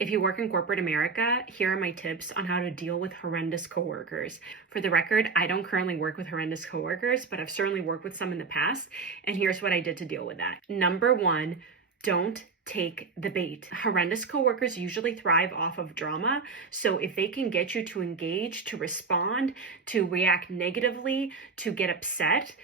If you work in corporate America, here are my tips on how to deal with horrendous coworkers. For the record, I don't currently work with horrendous coworkers, but I've certainly worked with some in the past, and here's what I did to deal with that. Number one, don't take the bait. Horrendous coworkers usually thrive off of drama. So if they can get you to engage, to respond, to react negatively, to get upset,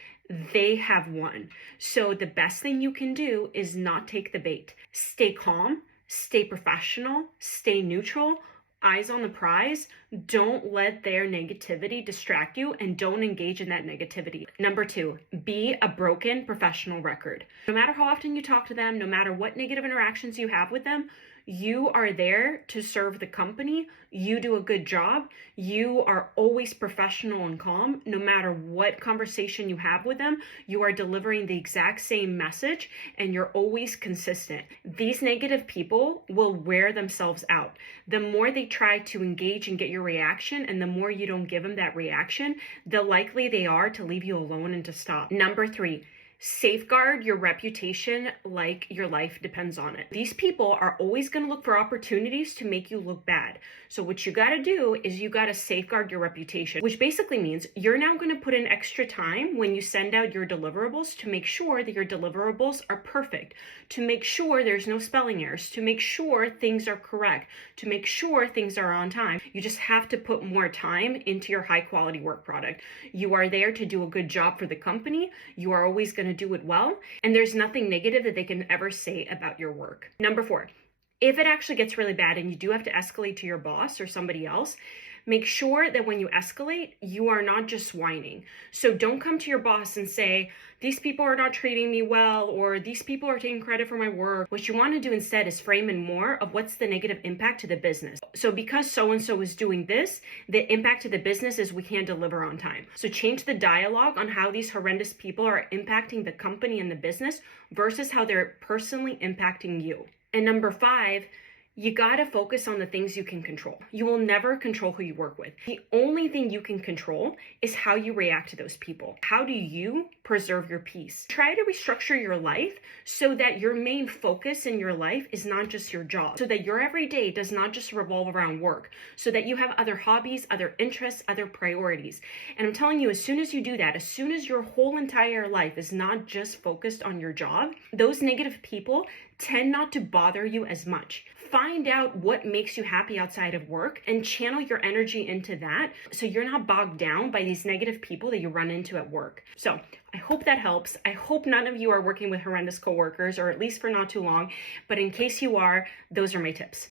they have won. So the best thing you can do is not take the bait. Stay calm, stay professional, stay neutral, eyes on the prize. Don't let their negativity distract you and don't engage in that negativity. Number two, be a broken professional record. No matter how often you talk to them, no matter what negative interactions you have with them, you are there to serve the company. You do a good job. You are always professional and calm. No matter what conversation you have with them, you are delivering the exact same message and you're always consistent. These negative people will wear themselves out. The more they try to engage and get your reaction, and the more you don't give them that reaction, the likely they are to leave you alone and to stop. Number three, safeguard your reputation like your life depends on it. These people are always going to look for opportunities to make you look bad. So what you got to do is you got to safeguard your reputation, which basically means you're now going to put in extra time when you send out your deliverables to make sure that your deliverables are perfect, to make sure there's no spelling errors, to make sure things are correct, to make sure things are on time. You just have to put more time into your high quality work product. You are there to do a good job for the company. You are always going to do it well, and there's nothing negative that they can ever say about your work. Number four, if it actually gets really bad and you do have to escalate to your boss or somebody else, make sure that when you escalate, you are not just whining. So don't come to your boss and say, these people are not treating me well, or these people are taking credit for my work. What you want to do instead is frame in more of what's the negative impact to the business. So because so-and-so is doing this, the impact to the business is we can't deliver on time. So change the dialogue on how these horrendous people are impacting the company and the business versus how they're personally impacting you. And number five, you gotta focus on the things you can control. You will never control who you work with. The only thing you can control is how you react to those people. How do you preserve your peace? Try to restructure your life so that your main focus in your life is not just your job, so that your everyday does not just revolve around work, so that you have other hobbies, other interests, other priorities. And I'm telling you, as soon as you do that, as soon as your whole entire life is not just focused on your job, those negative people tend not to bother you as much. Find out what makes you happy outside of work and channel your energy into that so you're not bogged down by these negative people that you run into at work. So I hope that helps. I hope none of you are working with horrendous coworkers, or at least for not too long. But in case you are, those are my tips.